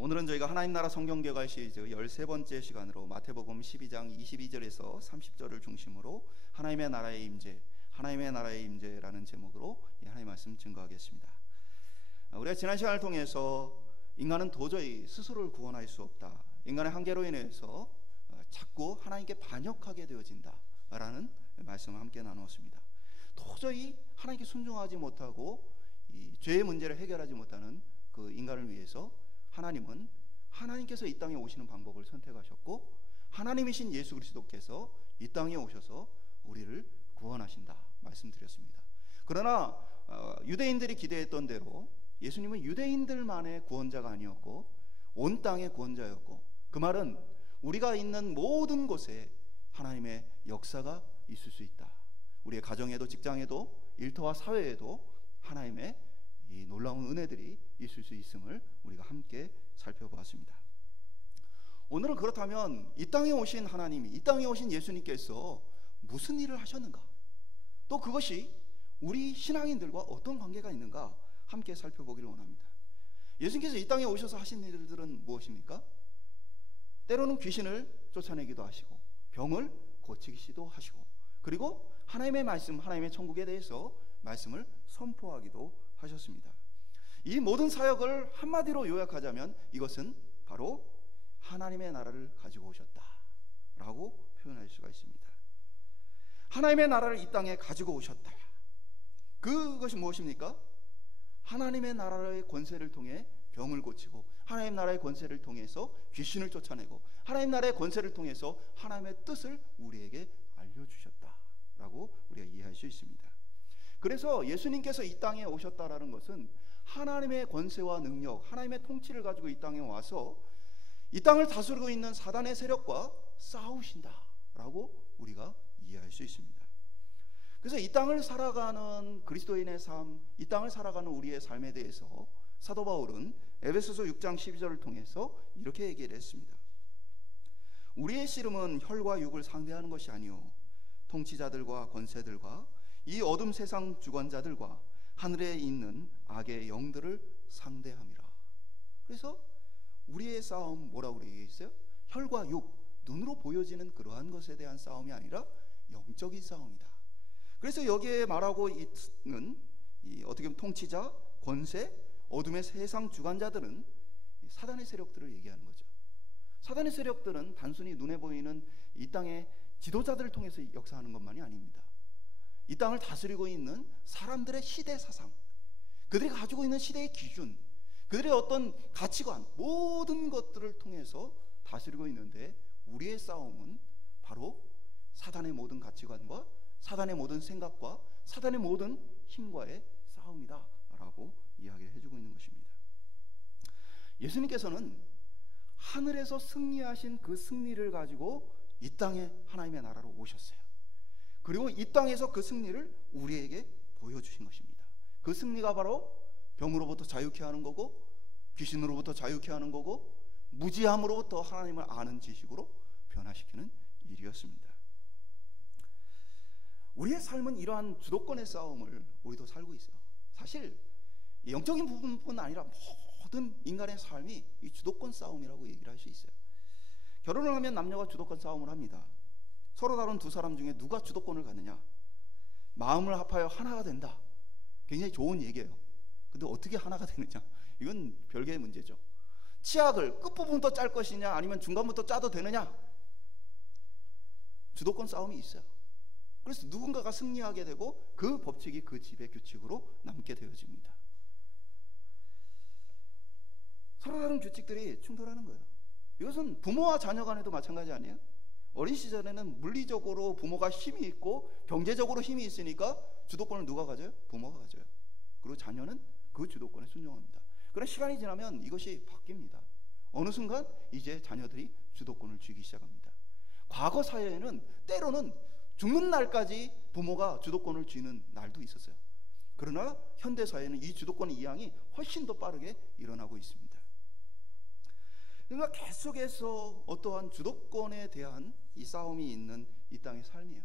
오늘은 저희가 하나님 나라 성경 개괄 시리즈 13번째 시간으로 마태복음 12장 22절에서 30절을 중심으로 하나님의 나라의 임재, 하나님의 나라의 임재라는 제목으로 하나님의 말씀 증거하겠습니다. 우리가 지난 시간을 통해서 인간은 도저히 스스로를 구원할 수 없다, 인간의 한계로 인해서 자꾸 하나님께 반역하게 되어진다라는 말씀을 함께 나누었습니다. 도저히 하나님께 순종하지 못하고 이 죄의 문제를 해결하지 못하는 그 인간을 위해서 하나님은 하나님께서 이 땅에 오시는 방법을 선택하셨고, 하나님이신 예수 그리스도께서 이 땅에 오셔서 우리를 구원하신다 말씀드렸습니다. 그러나 유대인들이 기대했던 대로 예수님은 유대인들만의 구원자가 아니었고 온 땅의 구원자였고, 그 말은 우리가 있는 모든 곳에 하나님의 역사가 있을 수 있다. 우리의 가정에도 직장에도 일터와 사회에도 하나님의 이 놀라운 은혜들이 있을 수 있음을 우리가 함께 살펴보았습니다. 오늘은 그렇다면 이 땅에 오신 하나님이, 이 땅에 오신 예수님께서 무슨 일을 하셨는가, 또 그것이 우리 신앙인들과 어떤 관계가 있는가 함께 살펴보기를 원합니다. 예수님께서 이 땅에 오셔서 하신 일들은 무엇입니까? 때로는 귀신을 쫓아내기도 하시고 병을 고치기도 하시고, 그리고 하나님의 말씀, 하나님의 천국에 대해서 말씀을 선포하기도 하셨습니다. 이 모든 사역을 한마디로 요약하자면 이것은 바로 하나님의 나라를 가지고 오셨다라고 표현할 수가 있습니다. 하나님의 나라를 이 땅에 가지고 오셨다. 그것이 무엇입니까? 하나님의 나라의 권세를 통해 병을 고치고, 하나님 나라의 권세를 통해서 귀신을 쫓아내고, 하나님 나라의 권세를 통해서 하나님의 뜻을 우리에게 알려주셨다라고 우리가 이해할 수 있습니다. 그래서 예수님께서 이 땅에 오셨다라는 것은 하나님의 권세와 능력, 하나님의 통치를 가지고 이 땅에 와서 이 땅을 다스리고 있는 사단의 세력과 싸우신다라고 우리가 이해할 수 있습니다. 그래서 이 땅을 살아가는 그리스도인의 삶, 이 땅을 살아가는 우리의 삶에 대해서 사도 바울은 에베소서 6장 12절을 통해서 이렇게 얘기를 했습니다. 우리의 씨름은 혈과 육을 상대하는 것이 아니요 통치자들과 권세들과 이 어둠 세상 주관자들과 하늘에 있는 악의 영들을 상대함이라. 그래서 우리의 싸움 뭐라고 얘기했어요? 혈과 육, 눈으로 보여지는 그러한 것에 대한 싸움이 아니라 영적인 싸움이다. 그래서 여기에 말하고 있는 어떻게 보면 통치자, 권세, 어둠의 세상 주관자들은 사단의 세력들을 얘기하는 거죠. 사단의 세력들은 단순히 눈에 보이는 이 땅의 지도자들을 통해서 역사하는 것만이 아닙니다. 이 땅을 다스리고 있는 사람들의 시대 사상, 그들이 가지고 있는 시대의 기준, 그들의 어떤 가치관, 모든 것들을 통해서 다스리고 있는데, 우리의 싸움은 바로 사단의 모든 가치관과 사단의 모든 생각과 사단의 모든 힘과의 싸움이다 라고 이야기를 해주고 있는 것입니다. 예수님께서는 하늘에서 승리하신 그 승리를 가지고 이 땅에 하나님의 나라로 오셨어요. 그리고 이 땅에서 그 승리를 우리에게 보여주신 것입니다. 그 승리가 바로 병으로부터 자유케 하는 거고, 귀신으로부터 자유케 하는 거고, 무지함으로부터 하나님을 아는 지식으로 변화시키는 일이었습니다. 우리의 삶은 이러한 주도권의 싸움을 우리도 살고 있어요. 사실 영적인 부분뿐 아니라 모든 인간의 삶이 이 주도권 싸움이라고 얘기를 할 수 있어요. 결혼을 하면 남녀가 주도권 싸움을 합니다. 서로 다른 두 사람 중에 누가 주도권을 갖느냐, 마음을 합하여 하나가 된다, 굉장히 좋은 얘기예요. 근데 어떻게 하나가 되느냐, 이건 별개의 문제죠. 치약을 끝부분부터 짤 것이냐 아니면 중간부터 짜도 되느냐, 주도권 싸움이 있어요. 그래서 누군가가 승리하게 되고 그 법칙이 그 집의 규칙으로 남게 되어집니다. 서로 다른 규칙들이 충돌하는 거예요. 이것은 부모와 자녀 간에도 마찬가지 아니에요? 어린 시절에는 물리적으로 부모가 힘이 있고 경제적으로 힘이 있으니까 주도권을 누가 가져요? 부모가 가져요. 그리고 자녀는 그 주도권에 순종합니다. 그러나 시간이 지나면 이것이 바뀝니다. 어느 순간 이제 자녀들이 주도권을 쥐기 시작합니다. 과거 사회에는 때로는 죽는 날까지 부모가 주도권을 쥐는 날도 있었어요. 그러나 현대 사회는 이 주도권 이양이 훨씬 더 빠르게 일어나고 있습니다. 그러니까 계속해서 어떠한 주도권에 대한 이 싸움이 있는 이 땅의 삶이에요.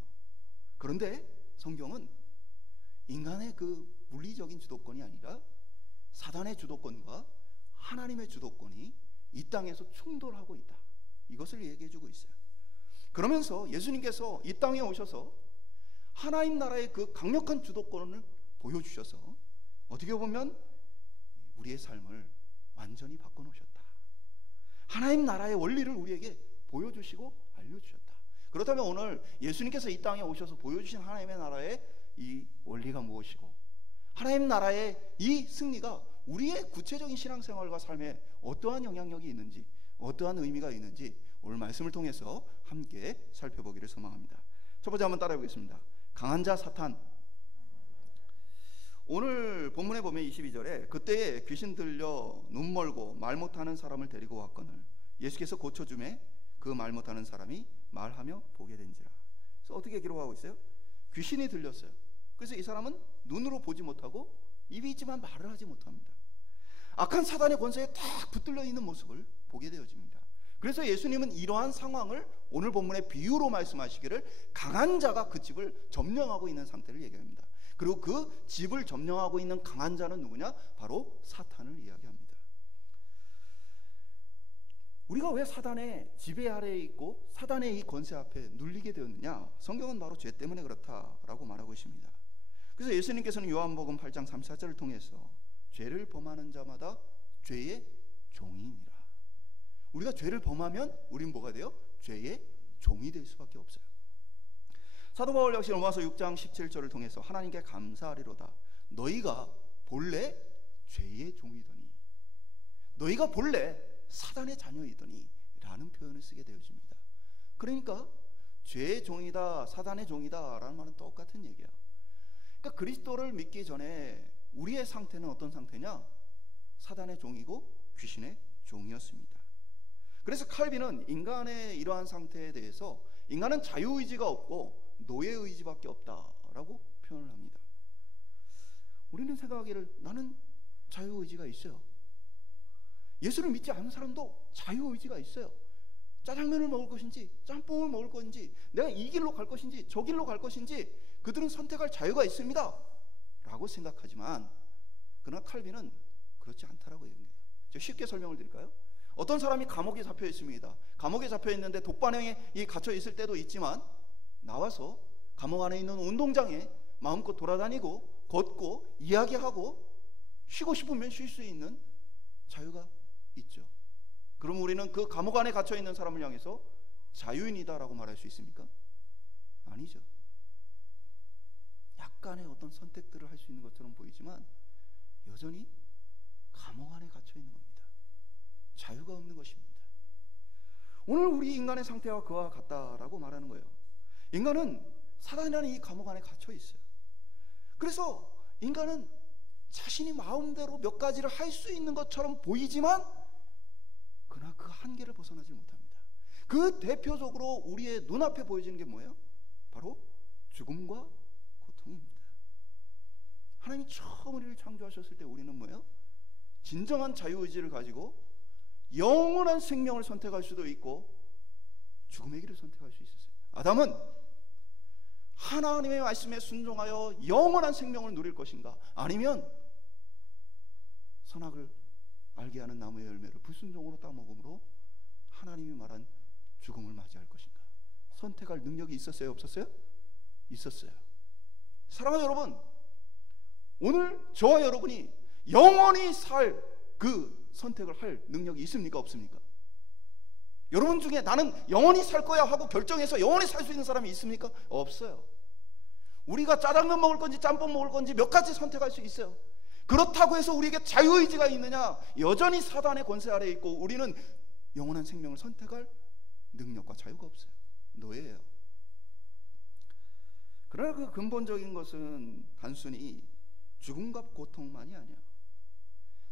그런데 성경은 인간의 그 물리적인 주도권이 아니라 사단의 주도권과 하나님의 주도권이 이 땅에서 충돌하고 있다. 이것을 얘기해 주고 있어요. 그러면서 예수님께서 이 땅에 오셔서 하나님 나라의 그 강력한 주도권을 보여주셔서 어떻게 보면 우리의 삶을 완전히 바꿔놓으셨다. 하나님 나라의 원리를 우리에게 보여주시고 알려주셨다. 그렇다면 오늘 예수님께서 이 땅에 오셔서 보여주신 하나님의 나라의 이 원리가 무엇이고, 하나님 나라의 이 승리가 우리의 구체적인 신앙생활과 삶에 어떠한 영향력이 있는지, 어떠한 의미가 있는지 오늘 말씀을 통해서 함께 살펴보기를 소망합니다. 첫 번째 한번 따라해 보겠습니다. 강한 자 사탄. 오늘 본문에 보면 22절에 그때에 귀신 들려 눈 멀고 말 못하는 사람을 데리고 왔거늘 예수께서 고쳐주매 그 말 못하는 사람이 말하며 보게 된지라. 그래서 어떻게 기록하고 있어요? 귀신이 들렸어요. 그래서 이 사람은 눈으로 보지 못하고 입이 있지만 말을 하지 못합니다. 악한 사단의 권세에 딱 붙들려 있는 모습을 보게 되어집니다. 그래서 예수님은 이러한 상황을 오늘 본문의 비유로 말씀하시기를 강한 자가 그 집을 점령하고 있는 상태를 얘기합니다. 그리고 그 집을 점령하고 있는 강한 자는 누구냐? 바로 사탄을 이야기합니다. 우리가 왜 사단의 지배 아래에 있고 사단의 이 권세 앞에 눌리게 되었느냐? 성경은 바로 죄 때문에 그렇다라고 말하고 있습니다. 그래서 예수님께서는 요한복음 8장 34절을 통해서 죄를 범하는 자마다 죄의 종이니라. 우리가 죄를 범하면 우린 뭐가 돼요? 죄의 종이 될 수밖에 없어요. 사도 바울 역시 로마서 6장 17절을 통해서 하나님께 감사하리로다. 너희가 본래 죄의 종이더니, 너희가 본래 사단의 자녀이더니 라는 표현을 쓰게 되어집니다. 그러니까 죄의 종이다, 사단의 종이다 라는 말은 똑같은 얘기야. 그러니까 그리스도를 믿기 전에 우리의 상태는 어떤 상태냐? 사단의 종이고 귀신의 종이었습니다. 그래서 칼빈은 인간의 이러한 상태에 대해서 인간은 자유의지가 없고 노예의지밖에 없다라고 표현을 합니다. 우리는 생각하기를 나는 자유의지가 있어요. 예수를 믿지 않는 사람도 자유의지가 있어요. 짜장면을 먹을 것인지 짬뽕을 먹을 것인지 내가 이 길로 갈 것인지 저 길로 갈 것인지 그들은 선택할 자유가 있습니다 라고 생각하지만, 그러나 칼빈은 그렇지 않다라고 얘기합니다. 제가 쉽게 설명을 드릴까요? 어떤 사람이 감옥에 잡혀 있습니다. 감옥에 잡혀 있는데 독반형에 갇혀 있을 때도 있지만 나와서 감옥 안에 있는 운동장에 마음껏 돌아다니고 걷고 이야기하고 쉬고 싶으면 쉴 수 있는 자유가 있죠. 그럼 우리는 그 감옥 안에 갇혀 있는 사람을 향해서 자유인이다라고 말할 수 있습니까? 아니죠. 약간의 어떤 선택들을 할 수 있는 것처럼 보이지만 여전히 감옥 안에 갇혀 있는 겁니다. 자유가 없는 것입니다. 오늘 우리 인간의 상태와 그와 같다라고 말하는 거예요. 인간은 사단이라는 이 감옥 안에 갇혀 있어요. 그래서 인간은 자신이 마음대로 몇 가지를 할 수 있는 것처럼 보이지만 그러나 그 한계를 벗어나지 못합니다. 그 대표적으로 우리의 눈앞에 보여지는 게 뭐예요? 바로 죽음과 고통입니다. 하나님이 처음 우리를 창조하셨을 때 우리는 뭐예요? 진정한 자유의지를 가지고 영원한 생명을 선택할 수도 있고 죽음의 길을 선택할 수 있었어요. 아담은 하나님의 말씀에 순종하여 영원한 생명을 누릴 것인가, 아니면 선악을 알게 하는 나무의 열매를 불순종으로 따먹음으로 하나님이 말한 죽음을 맞이할 것인가. 선택할 능력이 있었어요? 없었어요? 있었어요. 사랑하는 여러분, 오늘 저와 여러분이 영원히 살 그 선택을 할 능력이 있습니까? 없습니까? 여러분 중에 나는 영원히 살 거야 하고 결정해서 영원히 살 수 있는 사람이 있습니까? 없어요. 우리가 짜장면 먹을 건지 짬뽕 먹을 건지 몇 가지 선택할 수 있어요. 그렇다고 해서 우리에게 자유의지가 있느냐? 여전히 사단의 권세 아래에 있고 우리는 영원한 생명을 선택할 능력과 자유가 없어요. 노예예요. 그러나 그 근본적인 것은 단순히 죽음과 고통만이 아니야.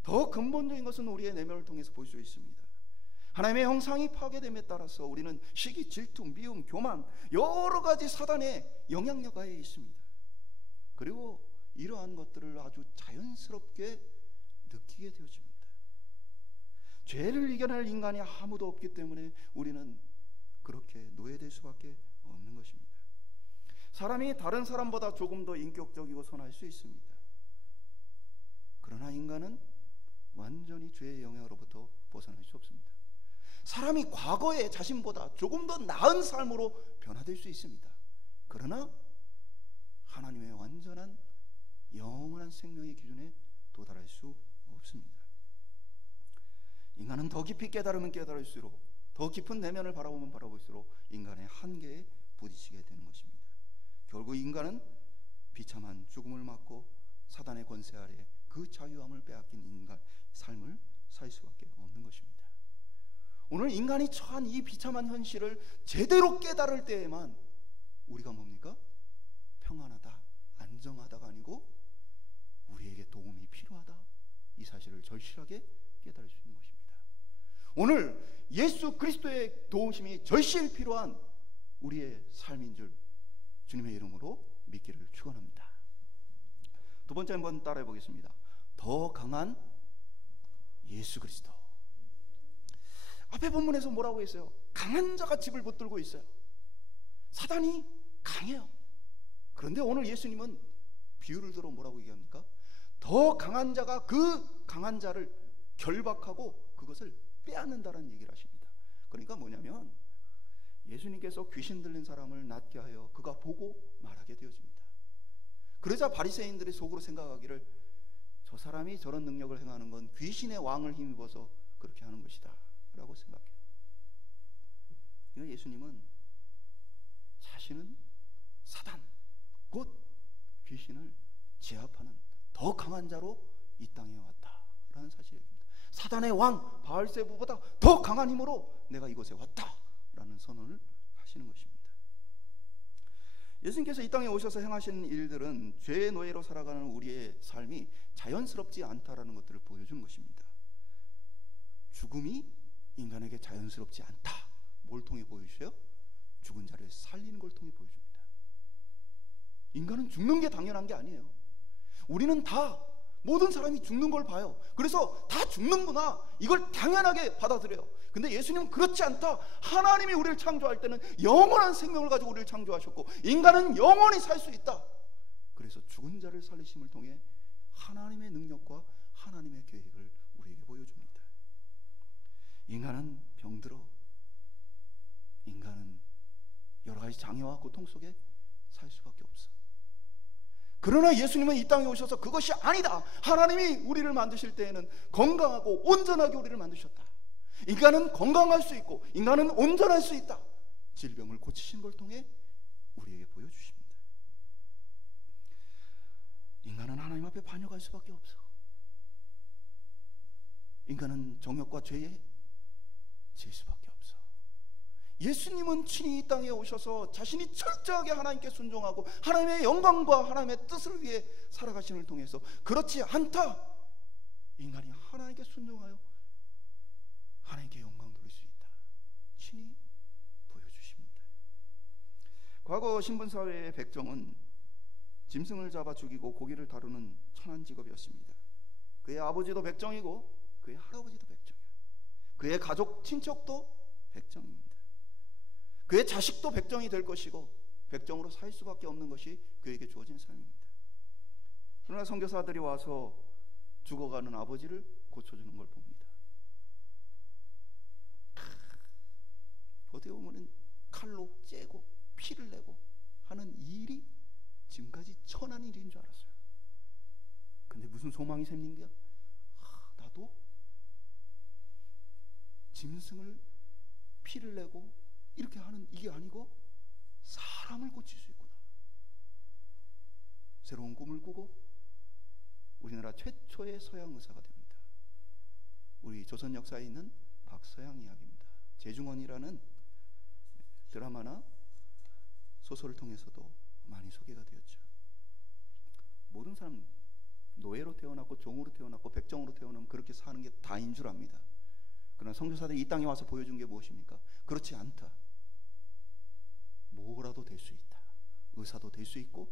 더 근본적인 것은 우리의 내면을 통해서 볼 수 있습니다. 하나님의 형상이 파괴됨에 따라서 우리는 시기, 질투, 미움, 교만, 여러 가지 사단의 영향력 하에 있습니다. 그리고 이러한 것들을 아주 자연스럽게 느끼게 되어집니다. 죄를 이겨낼 인간이 아무도 없기 때문에 우리는 그렇게 노예될 수밖에 없는 것입니다. 사람이 다른 사람보다 조금 더 인격적이고 선할 수 있습니다. 그러나 인간은 완전히 사람이 죄의 영향으로부터 벗어날 수 없습니다. 사람이 과거의 자신보다 조금 더 나은 삶으로 변화될 수 있습니다. 그러나 하나님의 완전한 영원한 생명의 기준에 도달할 수 없습니다. 인간은 더 깊이 깨달으면 깨달을수록, 더 깊은 내면을 바라보면 바라볼수록 인간의 한계에 부딪히게 되는 것입니다. 결국 인간은 비참한 죽음을 맞고 사단의 권세 아래 그 자유함을 빼앗긴 인간 삶을 살 수밖에 없는 것입니다. 오늘 인간이 처한 이 비참한 현실을 제대로 깨달을 때에만 우리가 뭡니까? 평안하다, 안정하다가 아니고 우리에게 도움이 필요하다, 이 사실을 절실하게 깨달을 수 있는 것입니다. 오늘 예수 그리스도의 도우심이 절실 필요한 우리의 삶인 줄 주님의 이름으로 믿기를 축원합니다. 두 번째 한번 따라해 보겠습니다. 더 강한 예수 그리스도. 앞에 본문에서 뭐라고 했어요? 강한 자가 집을 붙들고 있어요. 사단이 강해요. 그런데 오늘 예수님은 비유를 들어 뭐라고 얘기합니까? 더 강한 자가 그 강한 자를 결박하고 그것을 빼앗는다는 얘기를 하십니다. 그러니까 뭐냐면 예수님께서 귀신 들린 사람을 낫게 하여 그가 보고 말하게 되어집니다. 그러자 바리새인들이 속으로 생각하기를 저 사람이 저런 능력을 행하는 건 귀신의 왕을 힘입어서 그렇게 하는 것이다 라고 생각해요. 그러니까 예수님은 자신은 사단, 곧 귀신을 제압하는 더 강한 자로 이 땅에 왔다라는 사실입니다. 사단의 왕 바알세부보다 더 강한 힘으로 내가 이곳에 왔다라는 선언을 하시는 것입니다. 예수님께서 이 땅에 오셔서 행하신 일들은 죄의 노예로 살아가는 우리의 삶이 자연스럽지 않다라는 것들을 보여주는 것입니다. 죽음이 인간에게 자연스럽지 않다. 뭘 통해 보여주세요? 죽은 자를 살리는 걸 통해 보여줍니다. 인간은 죽는 게 당연한 게 아니에요. 우리는 다 모든 사람이 죽는 걸 봐요. 그래서 다 죽는구나, 이걸 당연하게 받아들여요. 근데 예수님은 그렇지 않다. 하나님이 우리를 창조할 때는 영원한 생명을 가지고 우리를 창조하셨고 인간은 영원히 살 수 있다. 그래서 죽은 자를 살리심을 통해 하나님의 능력과 하나님의 계획을 우리에게 보여줍니다. 인간은 병들어, 인간은 여러 가지 장애와 고통 속에 살 수밖에 없어. 그러나 예수님은 이 땅에 오셔서 그것이 아니다. 하나님이 우리를 만드실 때에는 건강하고 온전하게 우리를 만드셨다. 인간은 건강할 수 있고 인간은 온전할 수 있다. 질병을 고치신 걸 통해 우리에게 보여주십니다. 인간은 하나님 앞에 반역할 수밖에 없어. 인간은 정욕과 죄에 질 수밖에 없어. 예수님은 친히 이 땅에 오셔서 자신이 철저하게 하나님께 순종하고 하나님의 영광과 하나님의 뜻을 위해 살아가심을 통해서 그렇지 않다, 인간이 하나님께 순종하여 하나님께 영광 돌릴 수 있다, 친히 보여주십니다. 과거 신분사회의 백정은 짐승을 잡아 죽이고 고기를 다루는 천한 직업이었습니다. 그의 아버지도 백정이고 그의 할아버지도 백정이에요. 그의 가족 친척도 백정입니다. 그의 자식도 백정이 될 것이고 백정으로 살 수밖에 없는 것이 그에게 주어진 삶입니다. 그러나 선교사들이 와서 죽어가는 아버지를 고쳐주는 걸 봅니다. 어떻게 보면 칼로 째고 피를 내고 하는 이 일이 지금까지 천한 일인 줄 알았어요. 근데 무슨 소망이 생긴 거야? 나도 짐승을 피를 내고 이렇게 하는 이게 아니고 사람을 고칠 수 있구나. 새로운 꿈을 꾸고 우리나라 최초의 서양 의사가 됩니다. 우리 조선 역사에 있는 박서양 이야기입니다. 재중원이라는 드라마나 소설을 통해서도 많이 소개가 되었죠. 모든 사람 노예로 태어났고 종으로 태어났고 백정으로 태어나면 그렇게 사는 게 다인 줄 압니다. 그러나 선교사들이 이 땅에 와서 보여준 게 무엇입니까? 그렇지 않다. 뭐라도 될 수 있다. 의사도 될 수 있고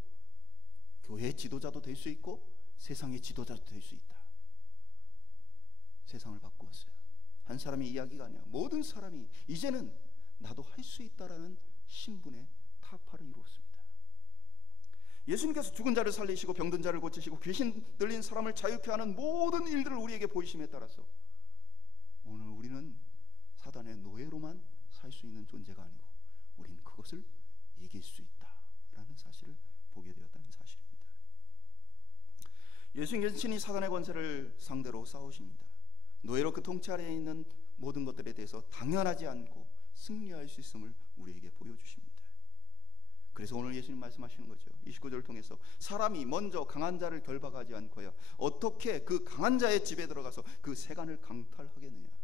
교회 지도자도 될 수 있고 세상의 지도자도 될 수 있다. 세상을 바꾸었어요. 한 사람의 이야기가 아니라 모든 사람이 이제는 나도 할 수 있다라는 신분의 타파를 이루었습니다. 예수님께서 죽은 자를 살리시고 병든 자를 고치시고 귀신 들린 사람을 자유케 하는 모든 일들을 우리에게 보이심에 따라서 사단의 노예로만 살 수 있는 존재가 아니고 우리는 그것을 이길 수 있다라는 사실을 보게 되었다는 사실입니다. 예수님께서 친히 사단의 권세를 상대로 싸우십니다. 노예로 그 통치 아래에 있는 모든 것들에 대해서 당연하지 않고 승리할 수 있음을 우리에게 보여주십니다. 그래서 오늘 예수님 말씀하시는 거죠. 29절을 통해서 사람이 먼저 강한 자를 결박하지 않고요 어떻게 그 강한 자의 집에 들어가서 그 세간을 강탈하겠느냐.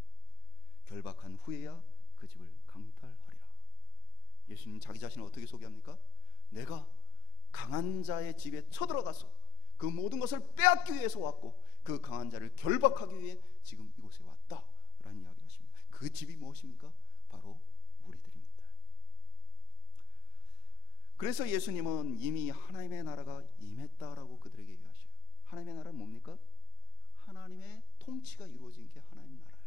결박한 후에야 그 집을 강탈하리라. 예수님 자기 자신을 어떻게 소개합니까? 내가 강한 자의 집에 쳐들어가서 그 모든 것을 빼앗기 위해서 왔고 그 강한 자를 결박하기 위해 지금 이곳에 왔다라는 이야기를 하십니다. 그 집이 무엇입니까? 바로 우리들입니다. 그래서 예수님은 이미 하나님의 나라가 임했다라고 그들에게 얘기하셔요. 하나님의 나라는 뭡니까? 하나님의 통치가 이루어진 게 하나님 나라예요.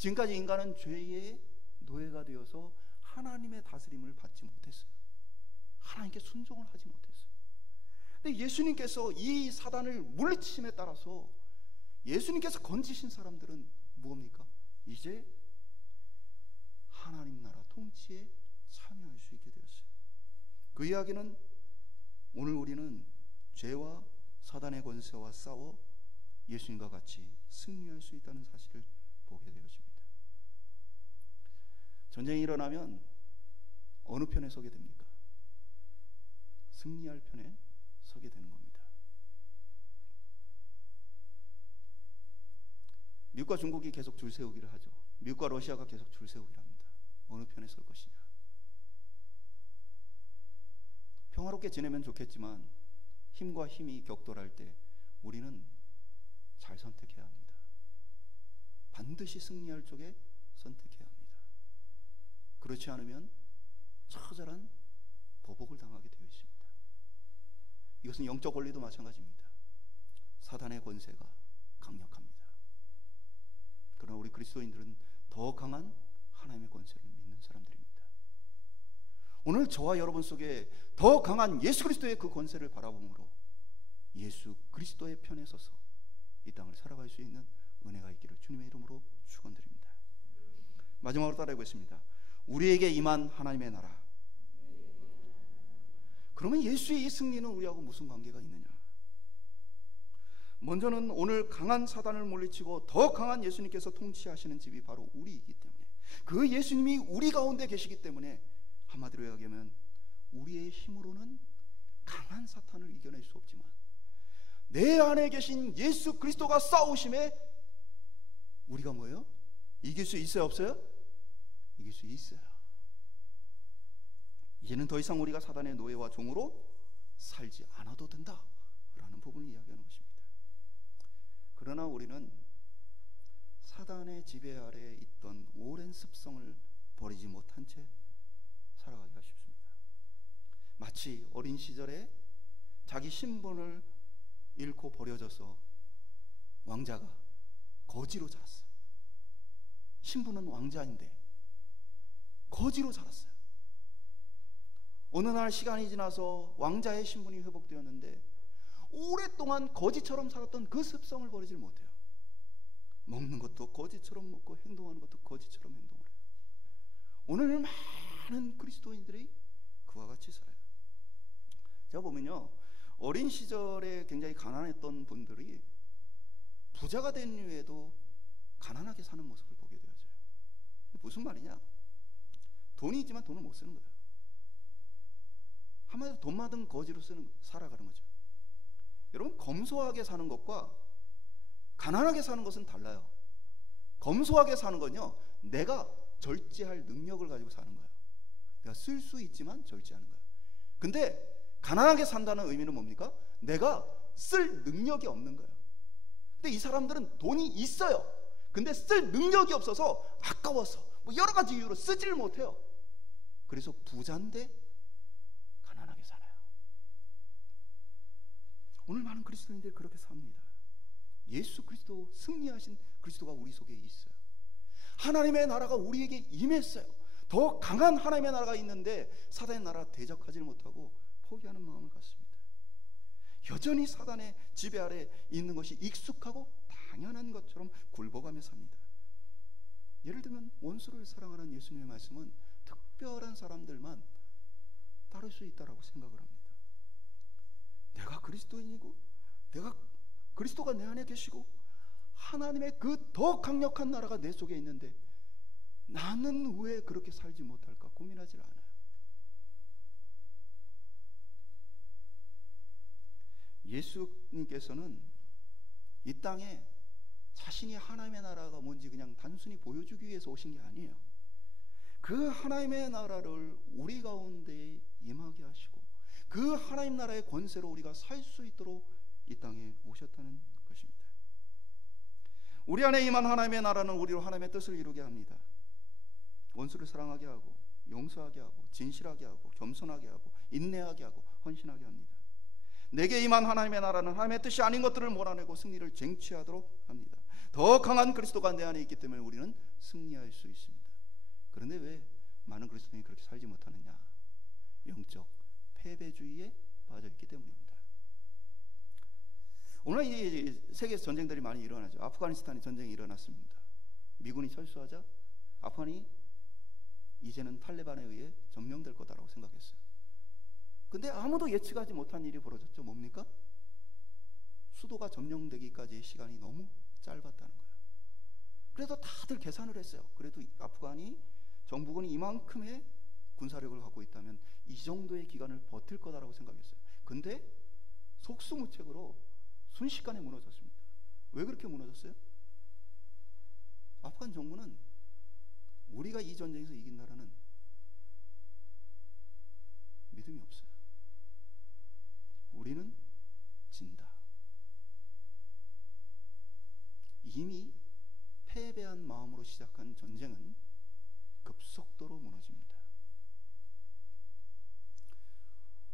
지금까지 인간은 죄의 노예가 되어서 하나님의 다스림을 받지 못했어요. 하나님께 순종을 하지 못했어요. 근데 예수님께서 이 사단을 물리치심에 따라서 예수님께서 건지신 사람들은 무엇입니까? 이제 하나님 나라 통치에 참여할 수 있게 되었어요. 그 이야기는 오늘 우리는 죄와 사단의 권세와 싸워 예수님과 같이 승리할 수 있다는 사실을 보게 되어집니다. 전쟁이 일어나면 어느 편에 서게 됩니까? 승리할 편에 서게 되는 겁니다. 미국과 중국이 계속 줄 세우기를 하죠. 미국과 러시아가 계속 줄 세우기를 합니다. 어느 편에 설 것이냐. 평화롭게 지내면 좋겠지만 힘과 힘이 격돌할 때 우리는 잘 선택해야 합니다. 반드시 승리할 쪽에 선택해야 합니다. 그렇지 않으면 처절한 보복을 당하게 되어 있습니다. 이것은 영적 권리도 마찬가지입니다. 사단의 권세가 강력합니다. 그러나 우리 그리스도인들은 더 강한 하나님의 권세를 믿는 사람들입니다. 오늘 저와 여러분 속에 더 강한 예수 그리스도의 그 권세를 바라봄으로 예수 그리스도의 편에 서서 이 땅을 살아갈 수 있는 은혜가 있기를 주님의 이름으로 축원드립니다. 마지막으로 따라해보겠습니다. 우리에게 임한 하나님의 나라. 그러면 예수의 이 승리는 우리하고 무슨 관계가 있느냐? 먼저는 오늘 강한 사단을 물리치고 더 강한 예수님께서 통치하시는 집이 바로 우리이기 때문에, 그 예수님이 우리 가운데 계시기 때문에 한마디로 이야기하면 우리의 힘으로는 강한 사탄을 이겨낼 수 없지만 내 안에 계신 예수 그리스도가 싸우심에 우리가 뭐예요? 이길 수 있어요, 없어요? 이길 수 있어요. 이제는 더 이상 우리가 사단의 노예와 종으로 살지 않아도 된다라는 부분을 이야기하는 것입니다. 그러나 우리는 사단의 지배 아래에 있던 오랜 습성을 버리지 못한 채 살아가기가 쉽습니다. 마치 어린 시절에 자기 신분을 잃고 버려져서 왕자가 거지로 자랐어요. 신분은 왕자인데 거지로 자랐어요. 어느 날 시간이 지나서 왕자의 신분이 회복되었는데 오랫동안 거지처럼 살았던 그 습성을 버리질 못해요. 먹는 것도 거지처럼 먹고 행동하는 것도 거지처럼 행동을 해요. 오늘 많은 그리스도인들이 그와 같이 살아요. 제가 보면요, 어린 시절에 굉장히 가난했던 분들이 부자가 된 이후에도 가난하게 사는 모습을 보게 되어져요. 무슨 말이냐? 돈이 있지만 돈을 못 쓰는 거예요. 한마디로 돈 많은 거지로 살아가는 거죠. 여러분, 검소하게 사는 것과 가난하게 사는 것은 달라요. 검소하게 사는 건요, 내가 절제할 능력을 가지고 사는 거예요. 내가 쓸 수 있지만 절제하는 거예요. 근데 가난하게 산다는 의미는 뭡니까? 내가 쓸 능력이 없는 거예요. 근데 이 사람들은 돈이 있어요. 근데 쓸 능력이 없어서 아까워서 뭐 여러 가지 이유로 쓰지를 못해요. 그래서 부자인데 가난하게 살아요. 오늘 많은 그리스도인들이 그렇게 삽니다. 예수 그리스도, 승리하신 그리스도가 우리 속에 있어요. 하나님의 나라가 우리에게 임했어요. 더 강한 하나님의 나라가 있는데 사단의 나라 대적하지 못하고 포기하는 마음을 갖습니다. 여전히 사단의 지배 아래 있는 것이 익숙하고 당연한 것처럼 굴복하며 삽니다. 예를 들면 원수를 사랑하는 예수님의 말씀은 특별한 사람들만 따를 수 있다라고 생각을 합니다. 내가 그리스도인이고 내가 그리스도가 내 안에 계시고 하나님의 그 더 강력한 나라가 내 속에 있는데 나는 왜 그렇게 살지 못할까 고민하지 않아요. 예수님께서는 이 땅에 자신이 하나님의 나라가 뭔지 그냥 단순히 보여주기 위해서 오신 게 아니에요. 그 하나님의 나라를 우리 가운데 임하게 하시고 그 하나님 나라의 권세로 우리가 살 수 있도록 이 땅에 오셨다는 것입니다. 우리 안에 임한 하나님의 나라는 우리로 하나님의 뜻을 이루게 합니다. 원수를 사랑하게 하고 용서하게 하고 진실하게 하고 겸손하게 하고 인내하게 하고 헌신하게 합니다. 내게 임한 하나님의 나라는 하나님의 뜻이 아닌 것들을 몰아내고 승리를 쟁취하도록 합니다. 더 강한 그리스도가 내 안에 있기 때문에 우리는 승리할 수 있습니다. 그런데 왜 많은 그리스도인이 그렇게 살지 못하느냐? 영적 패배주의에 빠져있기 때문입니다. 오늘 이 세계에서 전쟁들이 많이 일어나죠. 아프가니스탄에 전쟁이 일어났습니다. 미군이 철수하자 아프간이 이제는 탈레반에 의해 점령될 거다라고 생각했어요. 근데 아무도 예측하지 못한 일이 벌어졌죠. 뭡니까? 수도가 점령되기까지의 시간이 너무 짧았다는 거예요. 그래서 다들 계산을 했어요. 그래도 아프간이 정부군이 이만큼의 군사력을 갖고 있다면 이 정도의 기간을 버틸 거다라고 생각했어요. 근데 속수무책으로 순식간에 무너졌습니다. 왜 그렇게 무너졌어요? 아프간 정부는 우리가 이 전쟁에서 이긴다라는 믿음이 없어요. 우리는 진다. 이미 패배한 마음으로 시작한 전쟁은 급속도로 무너집니다.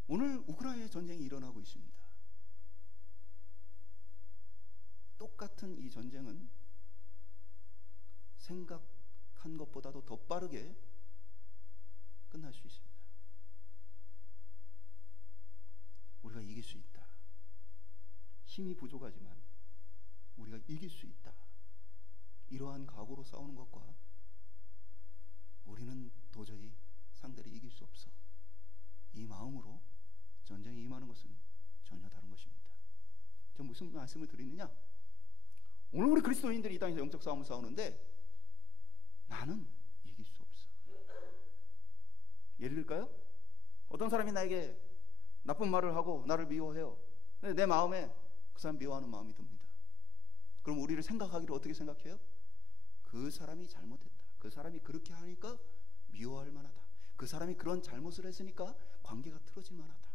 오늘 우크라이나 전쟁이 일어나고 있습니다. 똑같은 이 전쟁은 생각한 것보다도 더 빠르게 끝날 수 있습니다. 우리가 이길 수 있다. 힘이 부족하지만 우리가 이길 수 있다. 이러한 각오로 싸우는 것과 우리는 도저히 상대를 이길 수 없어. 이 마음으로 전쟁에 임하는 것은 전혀 다른 것입니다. 저 무슨 말씀을 드리느냐? 오늘 우리 그리스도인들이 이 땅에서 영적 싸움을 싸우는데 나는 이길 수 없어. 예를 들까요? 어떤 사람이 나에게 나쁜 말을 하고 나를 미워해요. 근데 내 마음에 그 사람 미워하는 마음이 듭니다. 그럼 우리를 생각하기를 어떻게 생각해요? 그 사람이 잘못했다. 그 사람이 그렇게 하니까 미워할 만하다. 그 사람이 그런 잘못을 했으니까 관계가 틀어질 만하다.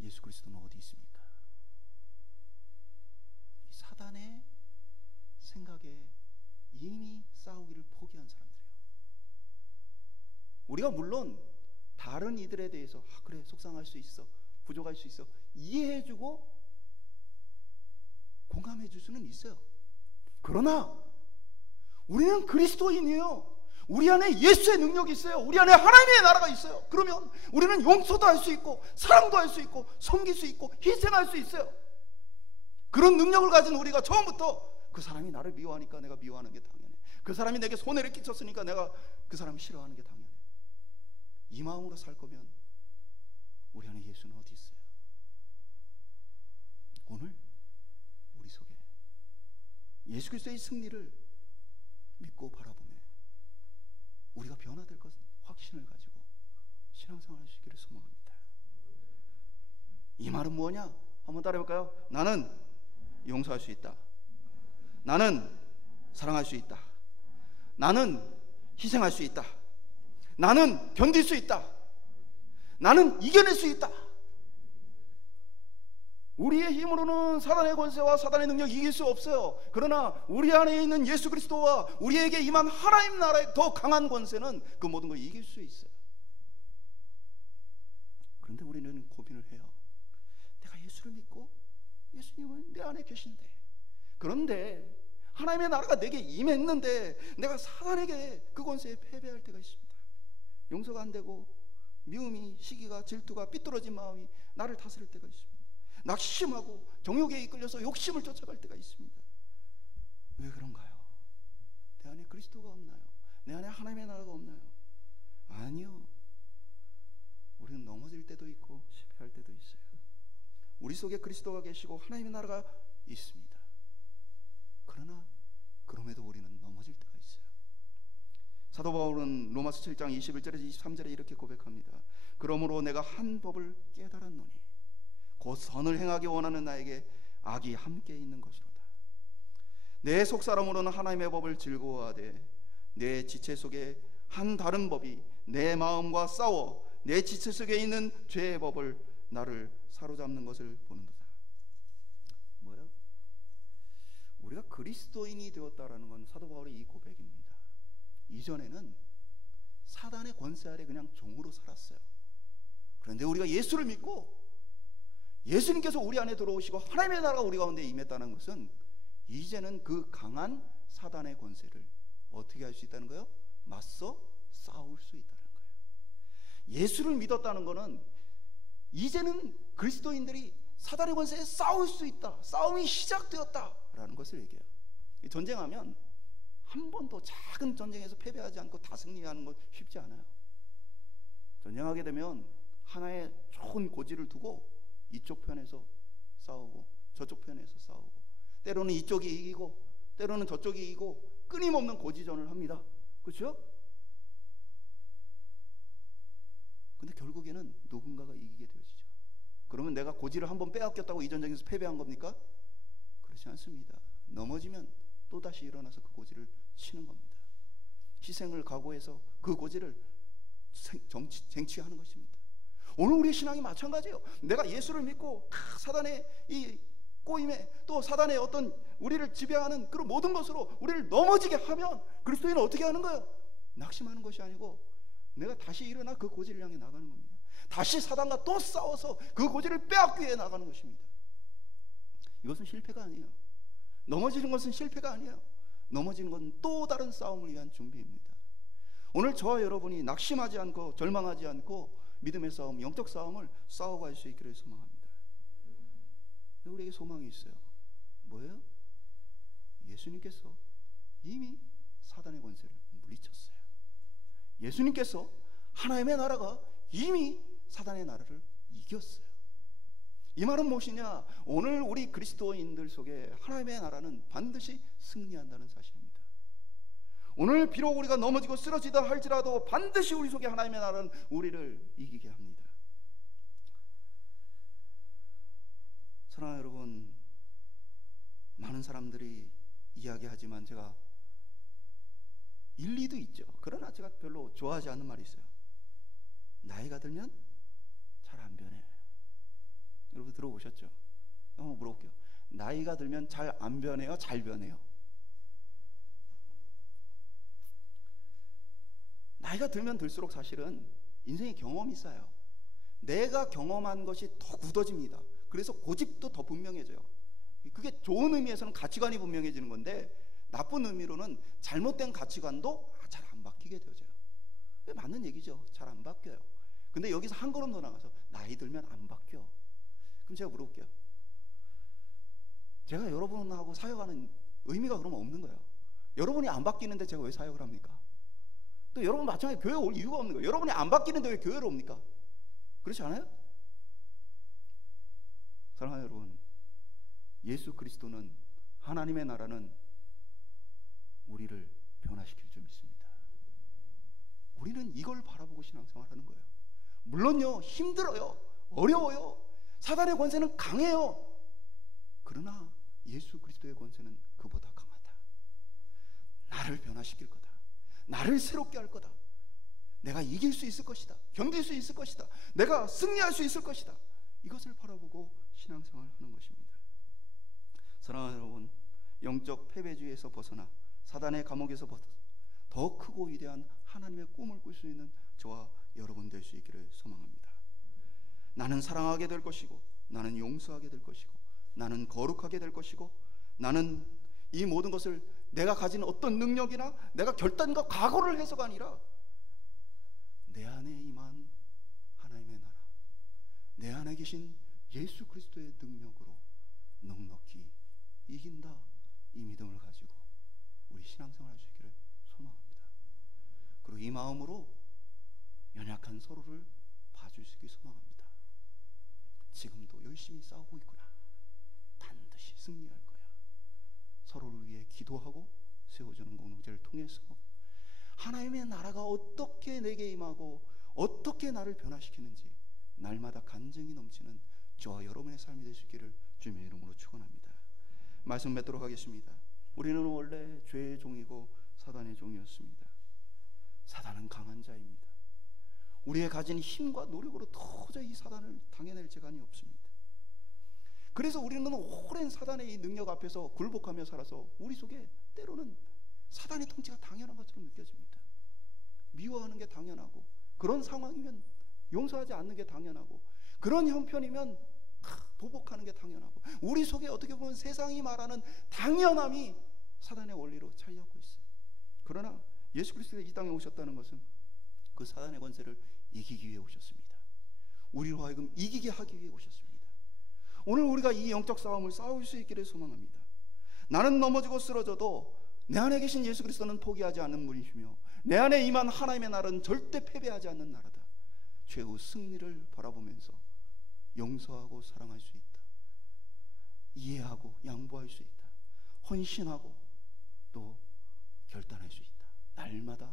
예수 그리스도는 어디 있습니까? 이 사단의 생각에 이미 싸우기를 포기한 사람들이에요. 우리가 물론 다른 이들에 대해서 그래 속상할 수 있어, 부족할 수 있어 이해해주고 공감해줄 수는 있어요. 그러나 우리는 그리스도인이에요. 우리 안에 예수의 능력이 있어요. 우리 안에 하나님의 나라가 있어요. 그러면 우리는 용서도 할 수 있고 사랑도 할 수 있고 섬길 수 있고 희생할 수 있어요. 그런 능력을 가진 우리가 처음부터 그 사람이 나를 미워하니까 내가 미워하는 게 당연해. 그 사람이 내게 손해를 끼쳤으니까 내가 그 사람을 싫어하는 게 당연해. 이 마음으로 살 거면 우리 안에 예수는 어디 있어요? 오늘 우리 속에 예수 그리스도의 승리를 믿고 바라보며 우리가 변화될 것은 확신을 가지고 신앙생활 할 수 있기를 소망합니다. 이 말은 뭐냐? 한번 따라해볼까요? 나는 용서할 수 있다. 나는 사랑할 수 있다. 나는 희생할 수 있다. 나는 견딜 수 있다. 나는 이겨낼 수 있다. 우리의 힘으로는 사단의 권세와 사단의 능력 이길 수 없어요. 그러나 우리 안에 있는 예수 그리스도와 우리에게 임한 하나님 나라의 더 강한 권세는 그 모든 걸 이길 수 있어요. 그런데 우리는 고민을 해요. 내가 예수를 믿고 예수님은 내 안에 계신데, 그런데 하나님의 나라가 내게 임했는데 내가 사단에게 그 권세에 패배할 때가 있습니다. 용서가 안 되고 미움이, 시기가, 질투가, 삐뚤어진 마음이 나를 다스릴 때가 있습니다. 낙심하고 정욕에 이끌려서 욕심을 쫓아갈 때가 있습니다. 왜 그런가요? 내 안에 그리스도가 없나요? 내 안에 하나님의 나라가 없나요? 아니요. 우리는 넘어질 때도 있고 실패할 때도 있어요. 우리 속에 그리스도가 계시고 하나님의 나라가 있습니다. 그러나 그럼에도 우리는 넘어질 때가 있어요. 사도 바울은 로마서 7장 21절에서 23절에 이렇게 고백합니다. 그러므로 내가 한 법을 깨달았노니 곧 선을 행하기 원하는 나에게 악이 함께 있는 것이로다. 내 속사람으로는 하나님의 법을 즐거워하되 내 지체 속에 한 다른 법이 내 마음과 싸워 내 지체 속에 있는 죄의 법을 나를 사로잡는 것을 보는도다. 뭐요? 우리가 그리스도인이 되었다라는 건 사도 바울의 이 고백입니다. 이전에는 사단의 권세 아래 그냥 종으로 살았어요. 그런데 우리가 예수를 믿고 예수님께서 우리 안에 들어오시고 하나님의 나라가 우리 가운데 임했다는 것은 이제는 그 강한 사단의 권세를 어떻게 할 수 있다는 거예요? 맞서 싸울 수 있다는 거예요. 예수를 믿었다는 것은 이제는 그리스도인들이 사단의 권세에 싸울 수 있다, 싸움이 시작되었다라는 것을 얘기해요. 전쟁하면 한 번도 작은 전쟁에서 패배하지 않고 다 승리하는 건 쉽지 않아요. 전쟁하게 되면 하나의 좋은 고지를 두고 이쪽 편에서 싸우고 저쪽 편에서 싸우고 때로는 이쪽이 이기고 때로는 저쪽이 이기고 끊임없는 고지전을 합니다. 그렇죠? 근데 결국에는 누군가가 이기게 되어지죠. 그러면 내가 고지를 한번 빼앗겼다고 이 전쟁에서 패배한 겁니까? 그렇지 않습니다. 넘어지면 또다시 일어나서 그 고지를 치는 겁니다. 희생을 각오해서 그 고지를 쟁취하는 것입니다. 오늘 우리의 신앙이 마찬가지예요. 내가 예수를 믿고 사단의 이 꼬임에 또 사단의 어떤 우리를 지배하는 그런 모든 것으로 우리를 넘어지게 하면 그리스도인은 어떻게 하는 거예요? 낙심하는 것이 아니고 내가 다시 일어나 그 고지를 향해 나가는 겁니다. 다시 사단과 또 싸워서 그 고지를 빼앗기 위해 나가는 것입니다. 이것은 실패가 아니에요. 넘어지는 것은 실패가 아니에요. 넘어지는 것은 또 다른 싸움을 위한 준비입니다. 오늘 저와 여러분이 낙심하지 않고 절망하지 않고 믿음의 싸움, 영적 싸움을 싸워갈 수 있기를 소망합니다. 우리에게 소망이 있어요. 뭐예요? 예수님께서 이미 사단의 권세를 물리쳤어요. 예수님께서 하나님의 나라가 이미 사단의 나라를 이겼어요. 이 말은 무엇이냐? 오늘 우리 그리스도인들 속에 하나님의 나라는 반드시 승리한다는 사실입니다. 오늘 비록 우리가 넘어지고 쓰러지다 할지라도 반드시 우리 속에 하나님의 나라는 우리를 이기게 합니다. 사랑하는 여러분, 많은 사람들이 이야기하지만 제가 일리도 있죠. 그러나 제가 별로 좋아하지 않는 말이 있어요. 나이가 들면 잘 안 변해. 여러분 들어보셨죠? 한번 물어볼게요. 나이가 들면 잘 안 변해요? 잘 변해요? 나이가 들면 들수록 사실은 인생의 경험이 쌓여요. 내가 경험한 것이 더 굳어집니다. 그래서 고집도 더 분명해져요. 그게 좋은 의미에서는 가치관이 분명해지는 건데 나쁜 의미로는 잘못된 가치관도 잘 안 바뀌게 되어져요. 맞는 얘기죠. 잘 안 바뀌어요. 근데 여기서 한 걸음 더 나가서 나이 들면 안 바뀌어. 그럼 제가 물어볼게요. 제가 여러분하고 사역하는 의미가 그러면 없는 거예요. 여러분이 안 바뀌는데 제가 왜 사역을 합니까? 또 여러분 마찬가지로 교회에 올 이유가 없는 거예요. 여러분이 안 바뀌는데 왜 교회로 옵니까? 그렇지 않아요? 사랑하는 여러분, 예수 그리스도는, 하나님의 나라는 우리를 변화시킬 줄 믿습니다. 우리는 이걸 바라보고 신앙생활하는 거예요. 물론요, 힘들어요, 어려워요, 사단의 권세는 강해요. 그러나 예수 그리스도의 권세는 그보다 강하다. 나를 변화시킬 거다. 나를 새롭게 할 거다. 내가 이길 수 있을 것이다. 견딜 수 있을 것이다. 내가 승리할 수 있을 것이다. 이것을 바라보고 신앙생활을 하는 것입니다. 사랑하는 여러분, 영적 패배주의에서 벗어나 사단의 감옥에서 벗어나 더 크고 위대한 하나님의 꿈을 꿀 수 있는 저와 여러분 될 수 있기를 소망합니다. 나는 사랑하게 될 것이고, 나는 용서하게 될 것이고, 나는 거룩하게 될 것이고, 나는 이 모든 것을 내가 가진 어떤 능력이나 내가 결단과 각오를 해서가 아니라 내 안에 임한 하나님의 나라, 내 안에 계신 예수 그리스도의 능력으로 넉넉히 이긴다, 이 믿음을 가지고 우리 신앙생활 할 수 있기를 소망합니다. 그리고 이 마음으로 연약한 서로를 봐줄 수 있기를 소망합니다. 지금도 열심히 싸우고 있구나. 반드시 승리할 거야. 서로를 위해 기도하고 세워주는 공동체를 통해서 하나님의 나라가 어떻게 내게 임하고 어떻게 나를 변화시키는지 날마다 간증이 넘치는 저와 여러분의 삶이 될 수 있기를 주님의 이름으로 축원합니다. 말씀 맺도록 하겠습니다. 우리는 원래 죄의 종이고 사단의 종이었습니다. 사단은 강한 자입니다. 우리의 가진 힘과 노력으로 도저히 이 사단을 당해낼 재간이 없습니다. 그래서 우리는 오랜 사단의 이 능력 앞에서 굴복하며 살아서 우리 속에 때로는 사단의 통치가 당연한 것처럼 느껴집니다. 미워하는 게 당연하고, 그런 상황이면 용서하지 않는 게 당연하고, 그런 형편이면 보복하는 게 당연하고, 우리 속에 어떻게 보면 세상이 말하는 당연함이 사단의 원리로 차지하고 있어요. 그러나 예수 그리스도가 이 땅에 오셨다는 것은 그 사단의 권세를 이기기 위해 오셨습니다. 우리로 하여금 이기게 하기 위해 오셨습니다. 오늘 우리가 이 영적 싸움을 싸울 수 있기를 소망합니다. 나는 넘어지고 쓰러져도 내 안에 계신 예수 그리스도는 포기하지 않는 분이시며 내 안에 임한 하나님의 나라는 절대 패배하지 않는 나라다. 최후 승리를 바라보면서 용서하고 사랑할 수 있다. 이해하고 양보할 수 있다. 헌신하고 또 결단할 수 있다.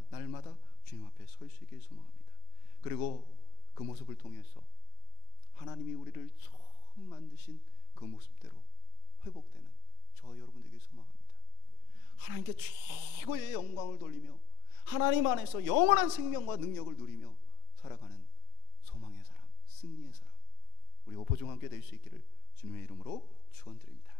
날마다 주님 앞에 설 수 있기를 소망합니다. 그리고 그 모습을 통해서 하나님이 우리를 처음 만드신 그 모습대로 회복되는 저와 여러분에게 소망합니다. 하나님께 최고의 영광을 돌리며 하나님 안에서 영원한 생명과 능력을 누리며 살아가는 소망의 사람, 승리의 사람, 우리 오포중 함께 될 수 있기를 주님의 이름으로 축원드립니다.